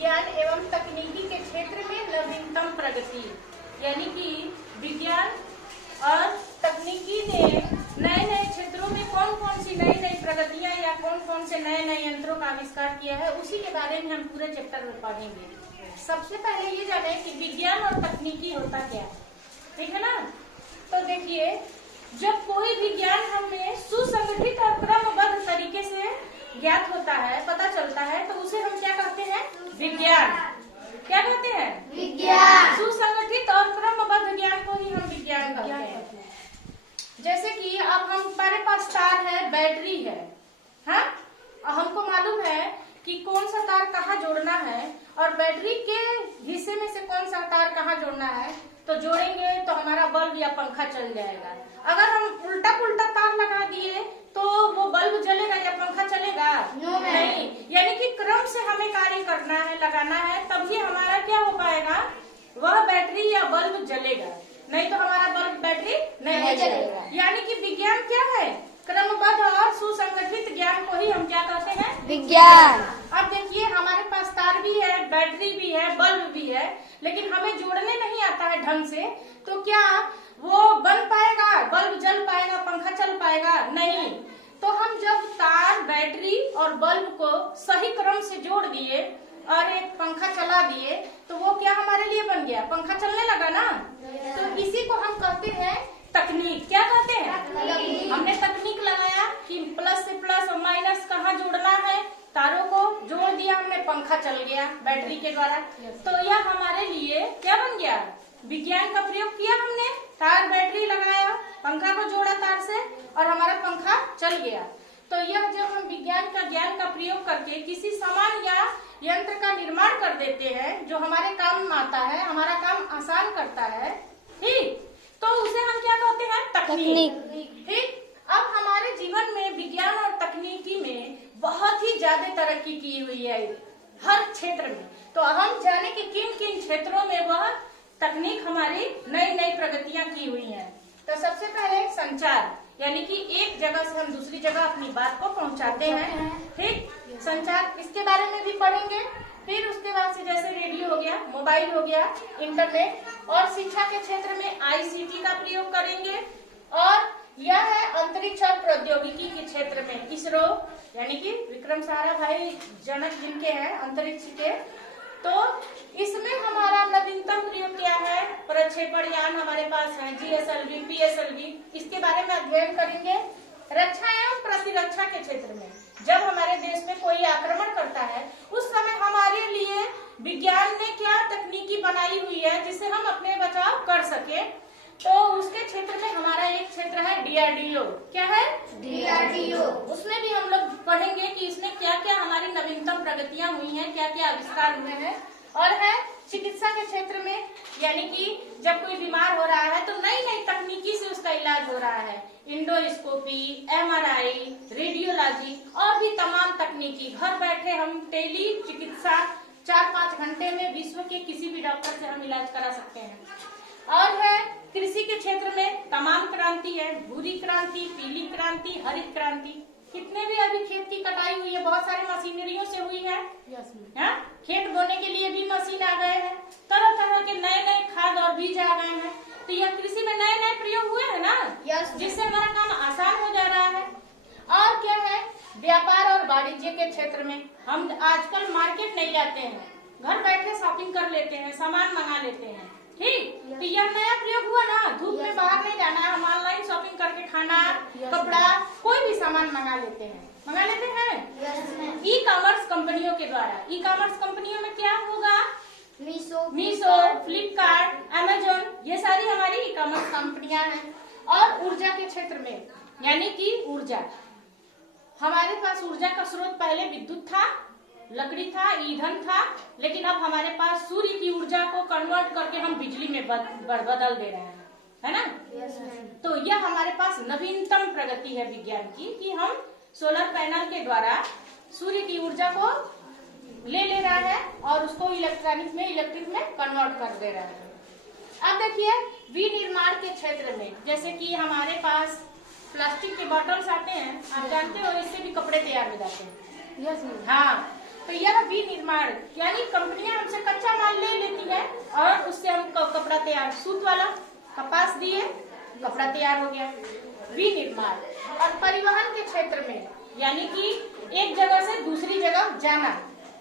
विज्ञान एवं तकनीकी के क्षेत्र में नवीनतम प्रगति, यानी कि विज्ञान और तकनीकी ने नए नए क्षेत्रों में कौन कौन सी नई नई प्रगतियां या कौन कौन से नए नए यंत्रों का आविष्कार किया है, उसी के बारे में हम पूरे चैप्टर में पढ़ेंगे। सबसे पहले ये जाने कि विज्ञान और तकनीकी होता क्या है, ठीक है ना। तो देखिए, जब कोई विज्ञान हमें सुसंगठित और क्रमबद्ध तरीके से ज्ञात होता है, पता चलता है, तो उसे हम क्या कहते हैं? विज्ञान। क्या कहते हैं? विज्ञान। सुसंगठित और क्रमबद्ध ज्ञान को ही हम विज्ञान कहते हैं। जैसे कि अब हमारे पास तार है, बैटरी है, हाँ, हमको मालूम है कि कौन सा तार कहाँ जोड़ना है और बैटरी के हिस्से में से कौन सा तार कहाँ जोड़ना है, तो जोड़ेंगे तो हमारा बल्ब या पंखा चल जाएगा। अगर हम उल्टा पुल्टा तार लगा दिए तो वो बल्ब जलेगा या पंखा चलेगा? नहीं। यानी कि क्रम से हमें कार्य करना है, लगाना है, तभी हमारा क्या हो पाएगा, वह बैटरी या बल्ब जलेगा, नहीं तो हमारा बल्ब बैटरी नहीं जलेगा। यानी कि विज्ञान क्या है? क्रमबद्ध और सुसंगठित ज्ञान को ही हम क्या कहते हैं? विज्ञान। अब देखिए, हमारे पास तार भी है, बैटरी भी है, बल्ब भी है, लेकिन हमें जोड़ने नहीं आता है ढंग से, तो क्या वो बन पाएगा? बल्ब जल पाएगा? पंखा चल पाएगा? नहीं। तो हम जब तार, बैटरी और बल्ब को सही क्रम से जोड़ दिए और एक पंखा चला दिए, तो वो क्या हमारे लिए बन गया? पंखा चलने लगा ना। तो इसी को हम कहते हैं तकनीक। क्या कहते हैं? हमने तकनीक लगाया कि प्लस से प्लस और माइनस कहाँ जोड़ना है, तारों को जोड़ दिया हमने, पंखा चल गया बैटरी के द्वारा। तो यह हमारे लिए क्या बन गया? विज्ञान का प्रयोग किया हमने, तार बैटरी लगाया, पंखा को जोड़ा तार से और हमारा पंखा चल गया। तो यह जब हम विज्ञान का ज्ञान का प्रयोग करके किसी सामान या यंत्र का निर्माण कर देते हैं जो हमारे काम में आता है, हमारा काम आसान करता है, ठीक, तो उसे हम क्या कहते हैं? तकनीक। ठीक। अब हमारे जीवन में विज्ञान और तकनीकी में बहुत ही ज्यादा तरक्की की हुई है हर क्षेत्र में। तो हम जाने कि किन किन क्षेत्रों में वह तकनीक हमारी नई नई प्रगतियां की हुई हैं। तो सबसे पहले संचार, यानी कि एक जगह से हम दूसरी जगह अपनी बात को पहुंचाते हैं, ठीक, संचार, इसके बारे में भी पढ़ेंगे। फिर उसके बाद से जैसे रेडियो हो गया, मोबाइल हो गया, इंटरनेट, और शिक्षा के क्षेत्र में ICT का प्रयोग करेंगे। और यह है अंतरिक्ष और प्रौद्योगिकी के क्षेत्र में इसरो, यानी कि विक्रम साराभाई जनक जिनके हैं अंतरिक्ष के, तो इसमें हमारा नवीनतम प्रयोग क्या है? प्रक्षेपण यान हमारे पास है, GSLV, PSLV, इसके बारे में अध्ययन करेंगे। रक्षा एवं प्रतिरक्षा के क्षेत्र में जब हमारे देश में कोई आक्रमण करता है, उस समय हमारे लिए विज्ञान ने क्या तकनीकी बनाई हुई है जिससे हम अपने बचाव कर सके, तो उसके क्षेत्र में हमारा एक क्षेत्र है DRDO। क्या है? DRDO। उसमें भी हम लोग पढ़ेंगे कि इसमें क्या क्या हमारी नवीनतम प्रगतियां हुई हैं, क्या क्या आविष्कार हुए हैं। और है चिकित्सा के क्षेत्र में, यानी कि जब कोई बीमार हो रहा है तो नई नई तकनीकी से उसका इलाज हो रहा है, इंडोस्कोपी, MRI, रेडियोलॉजी और भी तमाम तकनीकी। घर बैठे हम टेली चिकित्सा 4-5 घंटे में विश्व के किसी भी डॉक्टर से हम इलाज करा सकते हैं। और है कृषि के क्षेत्र में तमाम क्रांति है, भूरी क्रांति, पीली क्रांति, हरित क्रांति। कितने भी अभी खेत की कटाई हुई है, बहुत सारी मशीनरियों से हुई है। खेत बोने के लिए भी मशीन आ गए हैं, तरह तरह के नए नए खाद और बीज आ गए हैं। तो यह कृषि में नए नए प्रयोग हुए हैं ना, जिससे हमारा काम आसान हो जा रहा है। और क्या है? व्यापार और वाणिज्य के क्षेत्र में हम आजकल मार्केट नहीं जाते हैं, घर बैठे शॉपिंग कर लेते हैं, सामान मंगा लेते हैं, ठीक। तो यह नया प्रयोग हुआ ना, धूप में बाहर नहीं जाना है, हम ऑनलाइन शॉपिंग करके खाना, कपड़ा, कोई भी सामान मंगा लेते हैं, ई-कॉमर्स कंपनियों के द्वारा। ई-कॉमर्स कंपनियों में क्या होगा? मीशो, फ्लिपकार्ट, अमेजोन, ये सारी हमारी ई-कॉमर्स कंपनियां हैं। और ऊर्जा के क्षेत्र में, यानी कि ऊर्जा, हमारे पास ऊर्जा का स्रोत पहले विद्युत था, लकड़ी था, ईंधन था, लेकिन अब हमारे पास सूर्य की ऊर्जा को कन्वर्ट करके हम बिजली में बदल दे रहे हैं, है ना। तो यह हमारे पास नवीनतम प्रगति है विज्ञान की, कि हम सोलर पैनल के द्वारा सूर्य की ऊर्जा को ले रहा है और उसको इलेक्ट्रिक में कन्वर्ट कर दे रहा है। अब देखिए, विनिर्माण के क्षेत्र में, जैसे कि हमारे पास प्लास्टिक के बॉटल्स आते हैं, आप जानते हो, इससे भी कपड़े तैयार हो जाते हैं। हाँ, तो यह विनिर्माण यानी कंपनियां हमसे कच्चा माल ले लेती है और उससे हम कपड़ा तैयार, सूत वाला कपास दिए, कपड़ा तैयार हो गया। विनिर्माण और परिवहन के क्षेत्र में यानी कि एक जगह से दूसरी जगह जाना,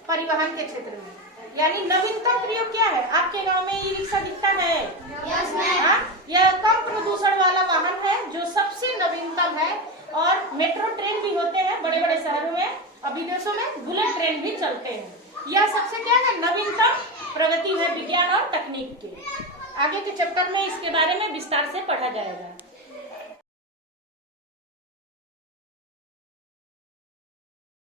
परिवहन के क्षेत्र में यानी नवीनतम प्रयोग क्या है? आपके गांव में ई रिक्शा दिखता है? Yes ma'am. यह कम प्रदूषण वाला वाहन है जो सबसे नवीनतम है और मेट्रो ट्रेन भी होते हैं बड़े बड़े शहरों में और विदेशों में बुलेट ट्रेन भी चलते हैं। यह सबसे क्या है? नवीनतम प्रगति है विज्ञान और तकनीक के। आगे के चैप्टर में इसके बारे में विस्तार से पढ़ा जाएगा।